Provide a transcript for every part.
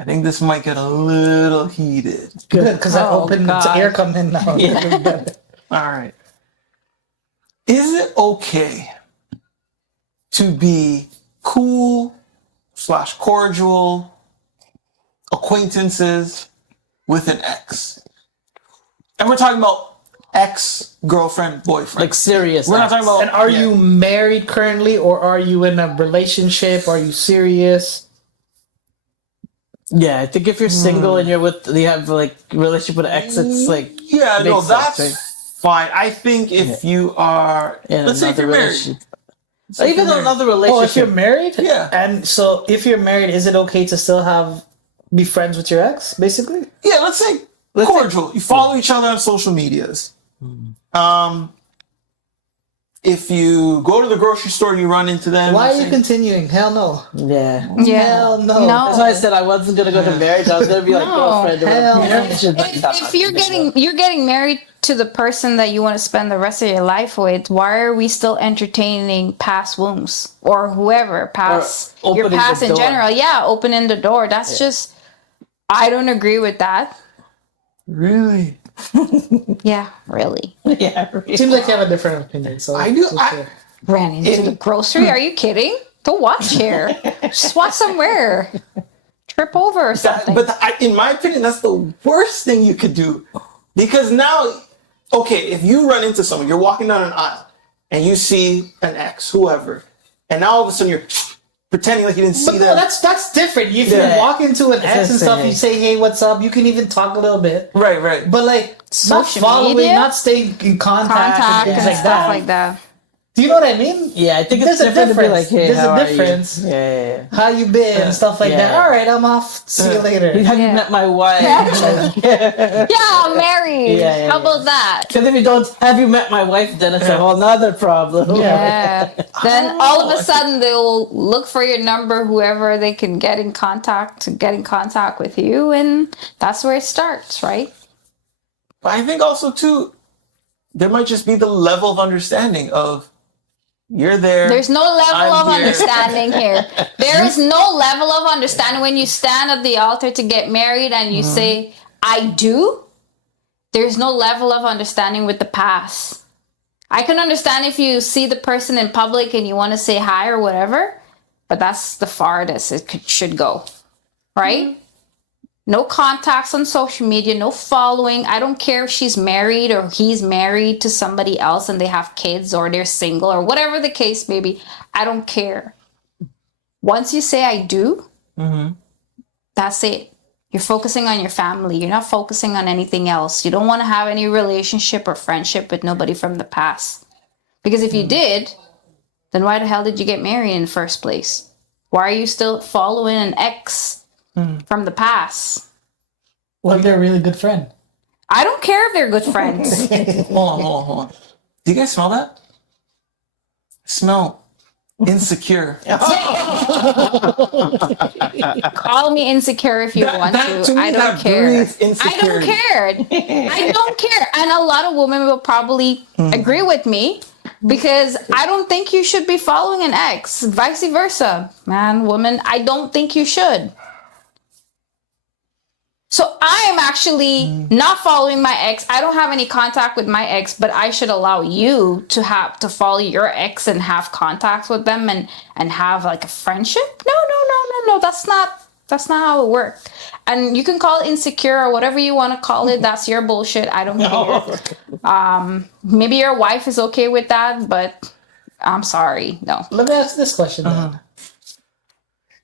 I think this might get a little heated. Good, because I opened the air come in now. Yeah. All right. Is it okay to be cool / cordial acquaintances with an ex? And we're talking about ex-girlfriend, boyfriend. Like serious. We're not talking about... And are you married currently, or are you in a relationship? Are you serious? Yeah, I think if you're single and you have like relationship with an ex, it's like that's fine. I think if you are, let's say if you're married, even another relationship. Oh, if you're married, yeah. And so, if you're married, is it okay to still be friends with your ex, basically? Yeah, let's say cordial. You follow each other on social medias. If you go to the grocery store, you run into them. Why are you continuing? Hell no. Yeah. Hell no. That's why I said I wasn't gonna go to marriage. I was gonna be like girlfriend. Hell no. If you're getting married to the person that you want to spend the rest of your life with, why are we still entertaining past wounds or whoever your past in general? Yeah, opening the door. That's just, I don't agree with that. Really? Yeah, really. Yeah. Really. Seems like you have a different opinion. So I do. Ran into the grocery? Are you kidding? Don't watch here. Just watch somewhere. Trip over or something. In my opinion, that's the worst thing you could do. Because now, okay, if you run into someone, you're walking down an aisle, and you see an ex, whoever, and now all of a sudden you're pretending like you didn't see them. That's different. If you walk into an ex and stuff, you say, hey, what's up? You can even talk a little bit. Right. But like, not following, not staying in contact and things like stuff like that. Do you know what I mean? Yeah, I think it's different to be like, hey, there's how a difference. Yeah. How you been and stuff like that. All right, I'm off. See you later. Have you met my wife? Yeah, I'm married. How about that? Because if you don't, have you met my wife? Then it's a whole nother problem. Yeah. Then all of a sudden they'll look for your number, whoever they can get in contact with you, and that's where it starts, right? But I think also too, there might just be the level of understanding of you're there. There's no level of understanding here. There is no level of understanding when you stand at the altar to get married and you say, I do. There's no level of understanding with the past. I can understand if you see the person in public and you want to say hi or whatever, but that's the farthest it should go, right? No contacts on social media, no following. I don't care if she's married or he's married to somebody else and they have kids or they're single or whatever the case may be. I don't care. Once you say I do, that's it. You're focusing on your family. You're not focusing on anything else. You don't want to have any relationship or friendship with nobody from the past. Because if you did, then why the hell did you get married in the first place? Why are you still following an ex from the past? What if they're a really good friend? I don't care if they're good friends. Hold on. Do you guys smell that? Smell insecure. Call me insecure if you want to. I don't care. I don't care. And a lot of women will probably agree with me because I don't think you should be following an ex. Vice versa. Man, woman, I don't think you should. So I am actually not following my ex. I don't have any contact with my ex, but I should allow you to follow your ex and have contacts with them and have like a friendship. No. That's not how it works. And you can call it insecure or whatever you want to call it. That's your bullshit. I don't care. Maybe your wife is okay with that, but I'm sorry. No. Let me ask this question then.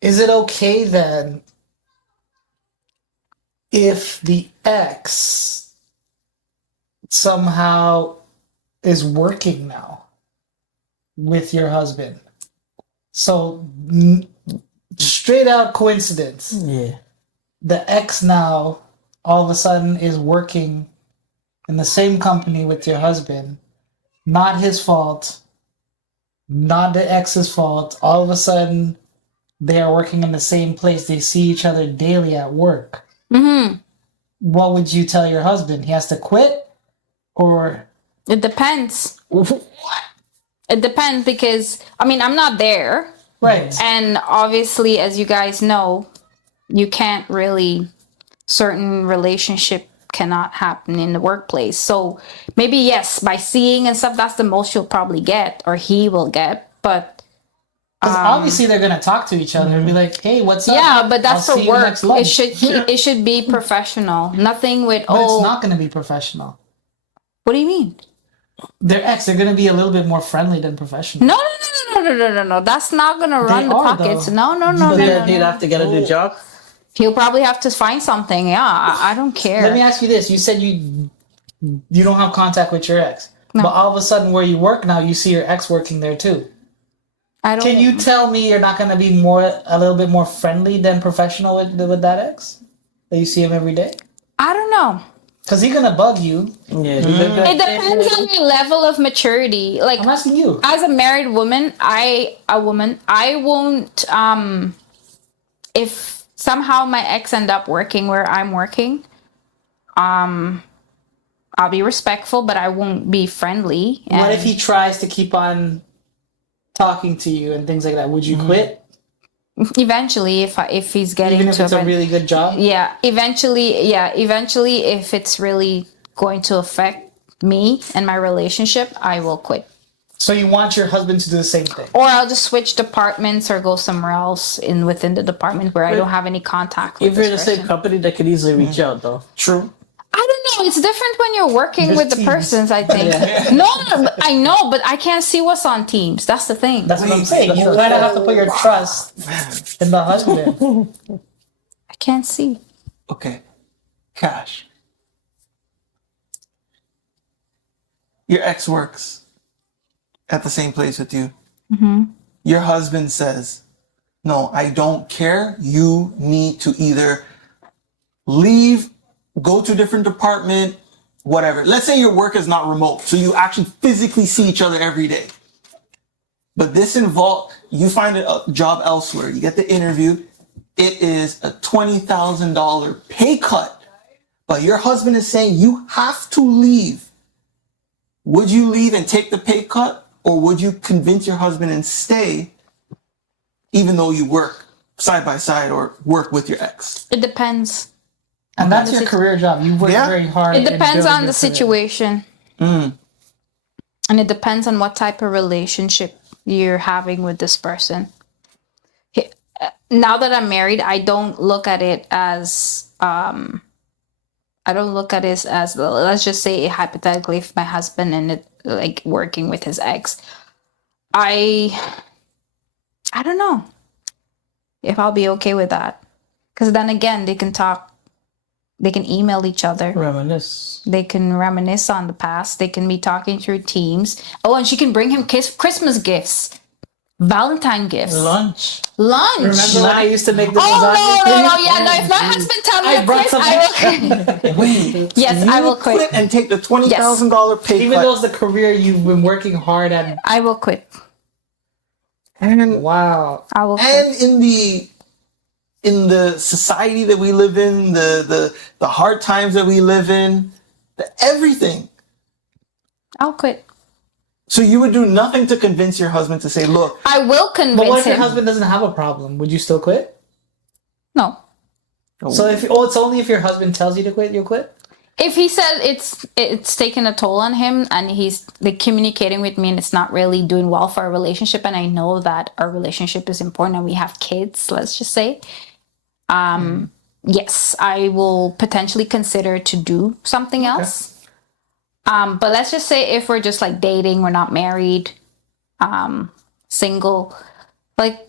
Is it okay then if the ex somehow is working now with your husband? So, straight out coincidence. Yeah. The ex now all of a sudden is working in the same company with your husband. Not his fault. Not the ex's fault. All of a sudden, they are working in the same place. They see each other daily at work. What would you tell your husband? He has to quit? Or it depends. It depends because I'm not there. Right. And obviously, as you guys know, you can't really, certain relationship cannot happen in the workplace. So maybe yes, by seeing and stuff, that's the most you'll probably get, or he will get. But 'Cause obviously they're gonna talk to each other and be like, "Hey, what's up?" yeah, but that's I'll for see you work. next lunch. It should be professional. Nothing with But it's not gonna be professional. What do you mean? Their ex, they're gonna be a little bit more friendly than professional. No. That's not gonna run the are, pockets. though. No. Then he'd have to get a new job. He'll probably have to find something. Yeah, I don't care. Let me ask you this: you said you don't have contact with your ex, No. but all of a sudden, where you work now, you see your ex working there too. I don't. Can you tell me you're not gonna be a little bit more friendly than professional with that ex? That you see him every day? I don't know. Because he's gonna bug you. Yeah. It depends on your level of maturity. Like I'm asking you. as a married woman, I won't if somehow my ex end up working where I'm working, I'll be respectful, but I won't be friendly. What if and- he tries to keep on talking to you and things like that? Would you quit? eventually if he's getting Even if to it's a really good job? eventually if it's really going to affect me and my relationship, I will quit. So you want your husband to do the same thing? Or I'll just switch departments or go somewhere else within the department where I don't have any contact with If you're in the this same person. company, they could easily reach out though. True. I don't know. It's different when you're working There's with the teams. persons, I think. No, I know, but I can't see what's on Teams. That's the thing. That's what I'm saying. You kind of have to put your trust in the husband. I can't see. Okay. Cash. Your ex works at the same place with you. Your husband says, no, I don't care. You need to either leave, go to a different department, whatever. Let's say your work is not remote, so you actually physically see each other every day. But this involves, you find a job elsewhere, you get the interview, it is a $20,000 pay cut, but your husband is saying you have to leave. Would you leave and take the pay cut, or would you convince your husband and stay even though you work side by side or work with your ex? It depends. And that's your career job. You work Yeah. very hard. It in depends building on your the career. situation. And it depends on what type of relationship you're having with this person. Now that I'm married, I don't look at it as let's just say hypothetically, if my husband ended like working with his ex, I don't know if I'll be okay with that, because then again they can talk, they can email each other, Reminisce. they can reminisce on the past, they can be talking through Teams. Oh, and she can bring him Christmas gifts, Valentine gifts, Lunch. lunch. Remember when I used to make the Oh lasagna? no, yeah, no. If my husband tell me I to brought quit, some I will. Wait. Yes, I will quit. And take the $20,000 pay Even cut. though it's the career you've been working hard at. I will quit. And Wow. I will quit. and in the society that we live in, the hard times that we live in, everything. I'll quit. So you would do nothing to convince your husband to say, look, I will But what convince if your him. husband doesn't have a problem? Would you still quit? No. So it's only if your husband tells you to quit, you'll quit? If he said it's taking a toll on him and he's like communicating with me and it's not really doing well for our relationship, and I know that our relationship is important and we have kids, let's just say, yes, I will potentially consider to do something else. But let's just say if we're just like dating, we're not married, single, like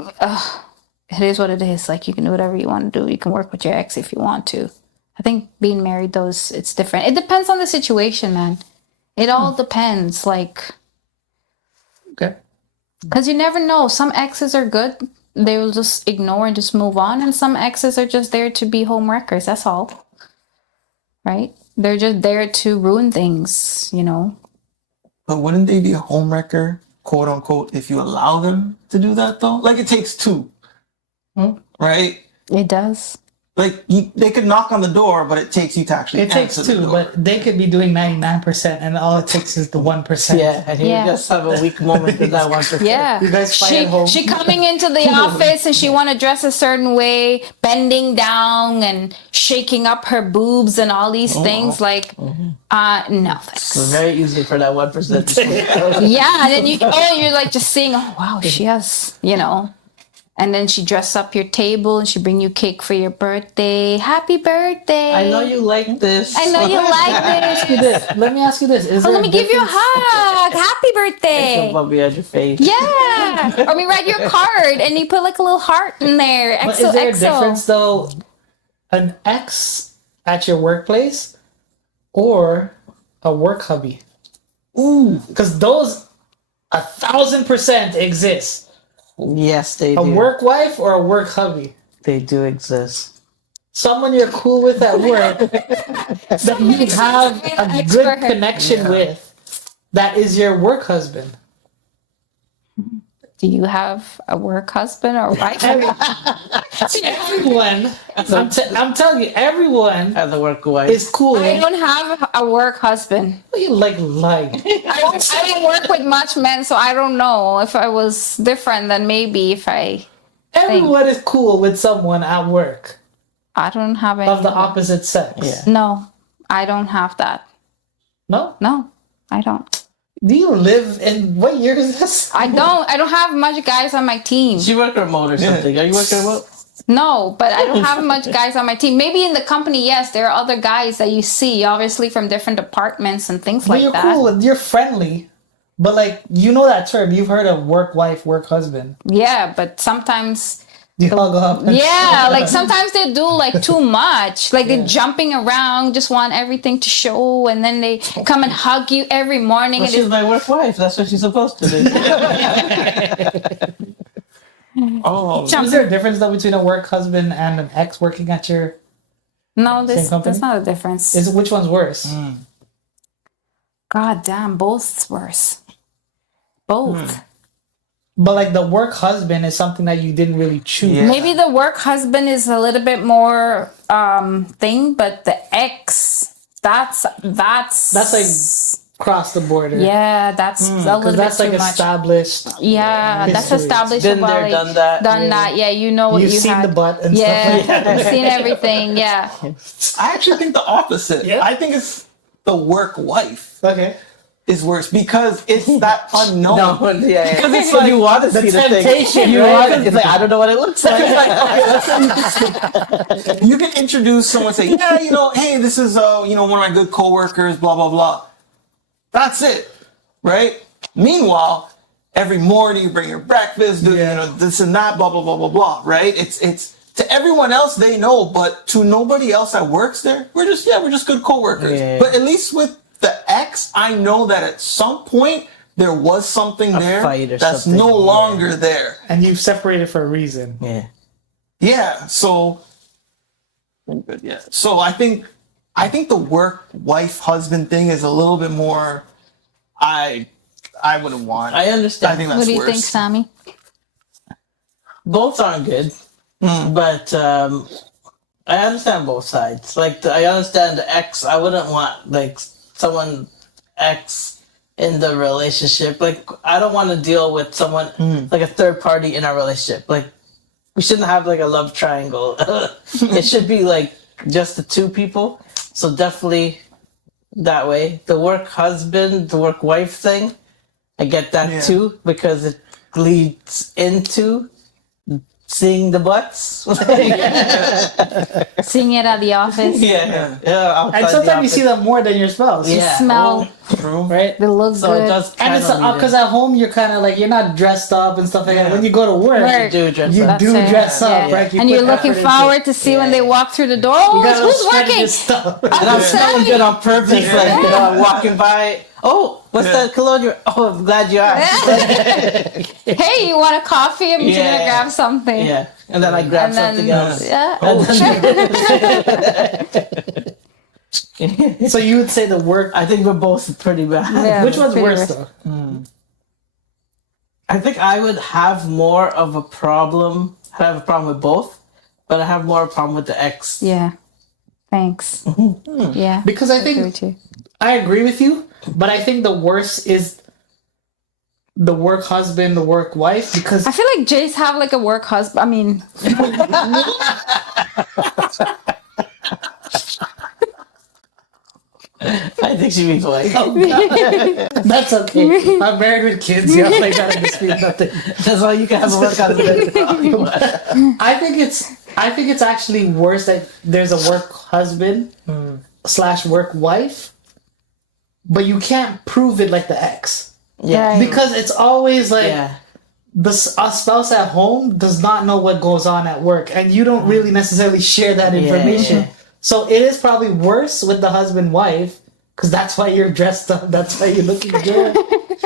it is what it is. Like you can do whatever you want to do. You can work with your ex if you want to. I think being married, it's different. It depends on the situation, man. It all depends. Like, Okay. because you never know. Some exes are good. They will just ignore and just move on. And some exes are just there to be home wreckers. That's all. Right? They're just there to ruin things, you know? but wouldn't they be a homewrecker, quote unquote, if you allow them to do that though? Like it takes two, right? It does. Like they could knock on the door, but it takes you to actually It takes answer the two, door. but they could be doing 99%, and all it takes is the 1%. Yeah, and you Yeah. just have a weak moment with that 1%. Yeah. You guys fight at home? She coming into the office and she want to dress a certain way, bending down and shaking up her boobs and all these things. Like, no thanks. It's very easy for that 1%. Yeah, and then you're like just seeing, oh wow, she has, and then she dress up your table and she bring you cake for your birthday. Happy birthday! I know you like this. I know you like this. Let me ask you this. Is Oh, there let me a give you a difference- hug. Happy birthday! Bubby on your face. Yeah, or we write your card and you put like a little heart in there. But is there a XOXO. difference though? An ex at your workplace or a work hubby? Ooh, Because those 1,000% exist. Yes, they A do. work wife or a work hubby? They do exist. Someone you're cool with at work that you have a Ex good for her. connection with, that is your work husband. Do you have a work husband or wife? Everyone, I'm telling you, everyone As a work wife. is cool. I don't have a work husband. You like lying. I don't work with much men, so I don't know. If I was different, then maybe if I Everyone is cool with someone at work don't have any. of the opposite sex. Yeah. No, I don't have that. No? No, I don't. Do you live in what year is this? I don't have much guys on my team. She work remote or something. Are you working remote? No, but I don't have much guys on my team. Maybe in the company, yes, there are other guys that you see, obviously from different departments and things But like you're that. cool. You're friendly. But like you know that term. You've heard of work wife, work husband. Yeah, but sometimes, You hug up. and- yeah, like sometimes they do like too much. Like they're jumping around, just want everything to show, and then they come and hug you every morning. Well, and she's my work wife. That's what she's supposed to do. oh, Is there a difference though between a work husband and an ex working at your? no, Same company? there's not a difference. Is which one's worse? God damn, both's worse. Both. But like the work husband is something that you didn't really choose. Yeah. Maybe the work husband is a little bit more thing, but the ex, that's like cross the border. yeah, that's a little Because bit that's too like much. established. Yeah, that's history. established. Been about, there, like, done that. Done that. Yeah, you know what You've you seen had. the butt and Yeah, stuff like that. you've seen everything. Yeah, I actually think the opposite. Yeah? I think it's the work wife Okay. is worse because it's that unknown. No, yeah. Because it's So like you want to the see the temptation, thing. You right? want, it's like, I don't know what it looks like. you can introduce someone, say, yeah, hey, this is one of my good coworkers, blah blah blah. That's it, right? Meanwhile, every morning you bring your breakfast, do this and that, blah blah blah blah blah, right? It's to everyone else they know, but to nobody else that works there, we're just good coworkers. Yeah. But at least with the ex, I know that at some point there was something there fight or that's something, no yeah. longer there. And you've separated for a reason. Yeah. Yeah, so yeah. So I think the work wife husband thing is a little bit more I wouldn't want. I understand. I think that's what do you worse. think, Sammy? Both aren't good, but I understand both sides. Like, I understand the ex. I wouldn't want, like, someone ex in the relationship. Like, I don't want to deal with someone, like a third party in our relationship. Like, we shouldn't have, like, a love triangle. It should be, like, just the two people. So definitely that way. The work husband, the work wife thing, I get that Yeah. too, because it leads into seeing the butts. Seeing it at the office, yeah. And sometimes you see them more than your spouse. Yeah. smell, True. Right? it looks So it good. does And it's kinda lead because at home you're kind of like, you're not dressed up and stuff like that. Yeah. When you go to work, Work. do dress you up. do That's it. dress up, Yeah. right? You and put you're looking effort into forward it. to see when Yeah. they walk through the door. Oh, You gotta who's spread working? your stuff. And I'm smelling good on purpose, like, I'm walking by. Oh, what's Yeah. that cologne? Oh, I'm glad you asked. Hey, you want a coffee? I'm just Yeah. gonna grab something. Yeah, and then I grab And then, something else. yeah. So you would say the work. I think we're both pretty bad. Yeah. Which one's pretty worse worse. though? I think I would have more of a problem. I'd have a problem with both, but I have more problem with the ex. Yeah. Thanks. Yeah. Because I agree think with you. I agree with you, but I think the worst is the work husband, the work wife, because I feel like Jace have like a work husband. I mean, I think she means like, that's okay. I'm married with kids. Yeah, I gotta dispute nothing. that's why you can have a work husband. I think it's actually worse that there's a work husband / work wife, but you can't prove it like the ex Yeah. Right. because it's always like Yeah. a spouse at home does not know what goes on at work, and you don't really necessarily share that information. Yeah. So it is probably worse with the husband wife because that's why you're dressed up. That's why you're looking good.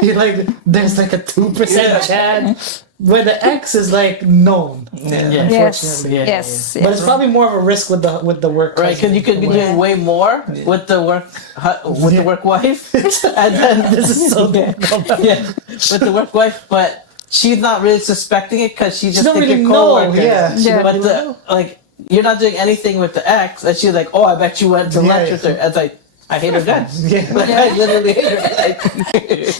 You're like, there's like a 2% chance. Where the ex is like known, Yeah. yes. unfortunately. Yes. But it's probably more of a risk with the work. Right, because you could be doing way more with the work wife, and then This is so difficult. yeah, with the work wife, but she's not really suspecting it because she just don't thinks really you're know, coworkers. yeah. She Yeah. But you're not doing anything with the ex, and she's like, "Oh, I bet you went to Yeah, lunch yeah. with her." And it's like, I hate her guts. Yeah. Like, I literally hate her. Like,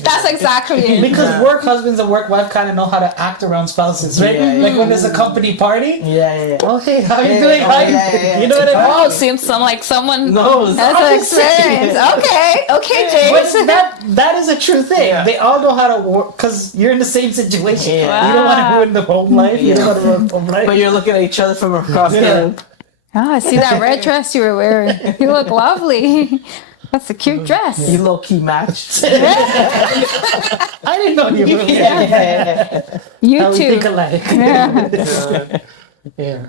That's exactly it. Because work husbands and work wife kind of know how to act around spouses, right? Yeah, yeah. Like when there's a company party. yeah. Oh, hey, how you Yeah, doing? oh, How you yeah, yeah, You know what I mean? Oh, seems like someone Knows. has an experience. Okay, But Jace. that is a true thing. Yeah. They all know how to work because you're in the same situation. Yeah. You don't want to Wow. ruin the home life. You don't want to ruin home life. But you're looking at each other from across the room. Oh, I see that red dress you were wearing. You look lovely. That's a cute dress. You low key match. I didn't know you were. Yeah. You How we too. think alike. Yeah. Yeah.